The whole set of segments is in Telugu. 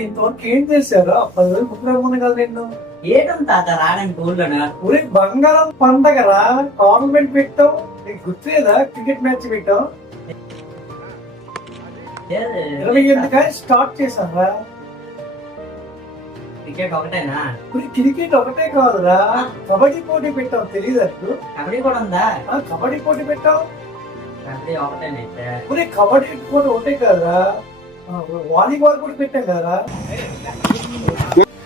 ఇంతవరకు ఏం చేశారు? 10 రోజులు ముందు రమ్మని కదా నిన్ను. ఏటం తాత రావడానికి ఊళ్ళోనా? ఊరే బంగారం పండగరా, టోర్నమెంట్ పెట్టావు. నీకు గుర్తులేదా? క్రికెట్ మ్యాచ్ పెట్టావు. 28 స్టార్ట్ చేశారా? క్రికెట్ ఒకటేనా? క్రికెట్ ఒకటే కాదురా, కబడ్డీ పోటీ పెట్టావు. తెలీదా? కబడ్డీ కూడా ఉందా? కబడ్డీ పోటీ పెట్టావు. కబడ్డీ ఒకటేనైతే. కబడ్డీ పోటీ ఒకటే కాదురా, వాలీబాల్ కూడా పెట్టాం కదరా.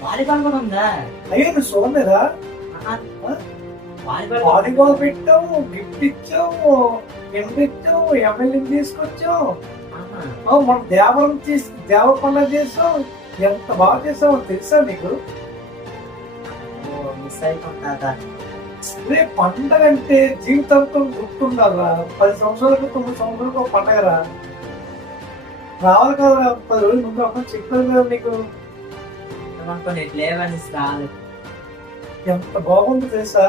వాలీబాల్ కూడా ఉందా? అయ్యో నువ్వు చూడలేదా? వాలీబాల్ పెట్టావు, గిఫ్ట్ ఇచ్చావు, ఎంత ఇచ్చావు, ఎమ్మెల్యేని తీసుకొచ్చావు. మన దేవ పండుగ చేసావు. ఎంత బాగా చేసావు తెలుసా నీకు? మిస్ అయిపోతా. రేపు పండగ అంటే జీవితంతో గుర్తుండాలా. 10 సంవత్సరాలకు 9 సంవత్సరాలకు ఒక పండగరా. రావాలి కదా 10 రోజులు ముందు. అప్పుడు చెప్పాను కదా నీకు. ఎంత బాగుంది తెలుసా?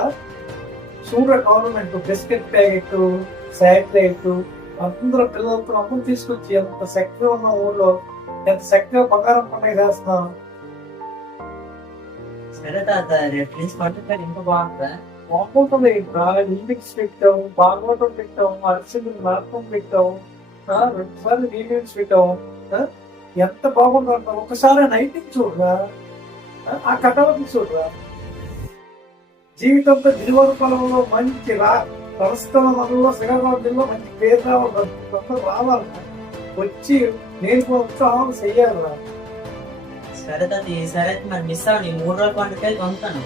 చూడ గవర్నమెంట్ బిస్కెట్ ప్యాకెట్, శాటిలైట్, అందరూ పిల్లలతో అమ్మని తీసుకొచ్చి ఎంత చక్కగా ఉన్న ఊళ్ళో ఎంత చక్కగా బంగారం పండుగ చేస్తున్నాం. సరే తాత, రేపు ప్లీజ్ పండుగ ఇంకా బాగుంటుందా? బాగుంటుంది. లిమిక్స్ పెట్టాం, భాగవతం పెట్టాం, అరిసెలు నరకం పెట్టాం, 2 సార్లు రీమిక్స్ పెట్టాం. ఎంత బాగుంటుందంట. ఒకసారి నైటింగ్ చూడరా, ఆ కథలకి చూడరా. జీవితంతో గిరివర పొలంలో మంచి పరిస్థితుల మనలో శ్రీకాకుళం జిల్లా మంచి పేరు రావాలి. వచ్చి నేను ఉత్సాహం చెయ్యాలి. సరే తాత, ఈసారి అయితే మరి మిస్ అవ్వండి. 3 రోజుల పండుగ పంపుతాను.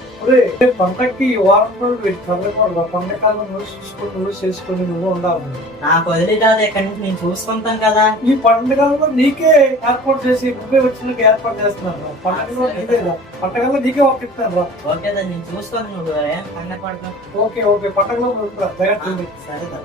పండగకి వారం రోజులు చదవకూడదు. పండగకాలం నువ్వు చేసుకుని నువ్వు ఉండాలి. నాకు వదిలి కాదు, ఎక్కడి నుంచి నేను చూసుకుంటాం కదా. ఈ పండుగలో నీకే ఏర్పాటు చేసి ముందే వచ్చిన ఏర్పాటు చేస్తున్నాను. పండగలో నీకే ఒప్పిస్తాను. ఓకే, నేను చూసుకోను. నువ్వు ఏం పండగ పడతావు. ఓకే పండగలో సరే తాత.